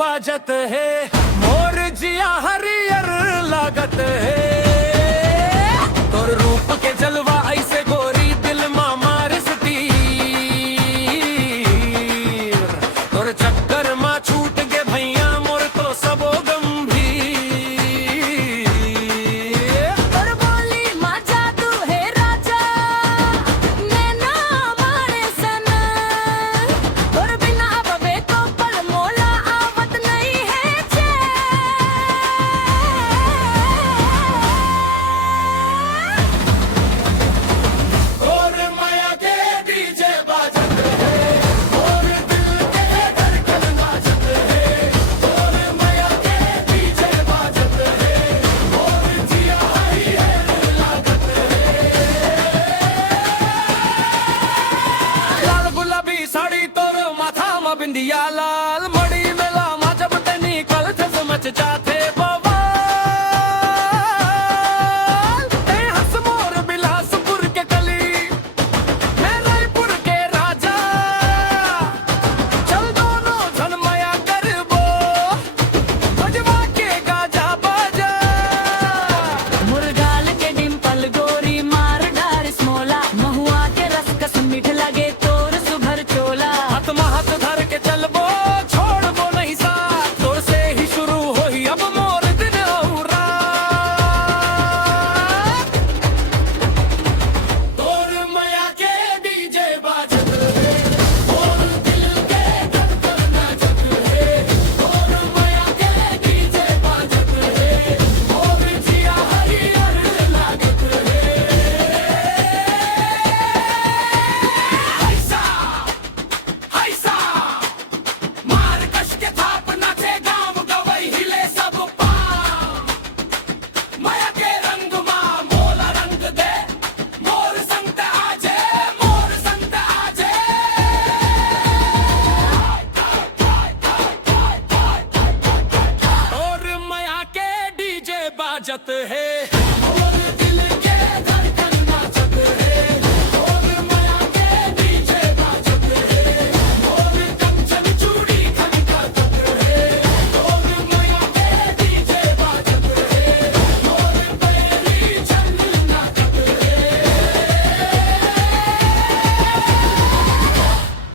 बाजत है, मोर जिया हरियर लागत है। तोर रूप के जलवा ऐसे गोरी दिल मा मारसती, तोर चक्कर मा छूट गे भैया मोर तो सबो गंभीर। तोर बोली मा जादू है राजा, नैना मारे सन। तोर बिना अब बेको पल मोला आवत नहीं है चैन। और माया के डीजे बाजत है, और दिल के धड़कन नाचत है। और माया के डीजे बाजत है, और जिया हरियर लागत है। लाल गुलाबी साड़ी तोर माथा मा बिंदिया लाल, मड़ी मेला मा जब तनी कल थे समझ जाते बवाल। ते हंस मोर बिलासपुर के कली, मैं रायपुर के राजा। चल दोनों जन माया करबो, बजवा के गाजा बाजा। मुर्गाल के डिंपल गोरी मार डारिस मोला, महुआ के रस कस मीठ लगे तोर सुभर चोला। हाथ में हाथ धर के चलबो, छोड़बो नहीं साथ। तोर से ही शुरू होई अब मोर दिन और रात। तोर माया के डीजे बाजत है, और दिल के धड़कन नाचत है। तोर माया के डीजे बाजत है, और जिया हरियर लागत है। हैसा हैसा मार कश के थाप नाचे गाँव गवई हिले सब पाँव। माया के रंग मा मोला रंग दे, मोर संग आजे, मोर संग आजे। और माया के डीजे बाजत है,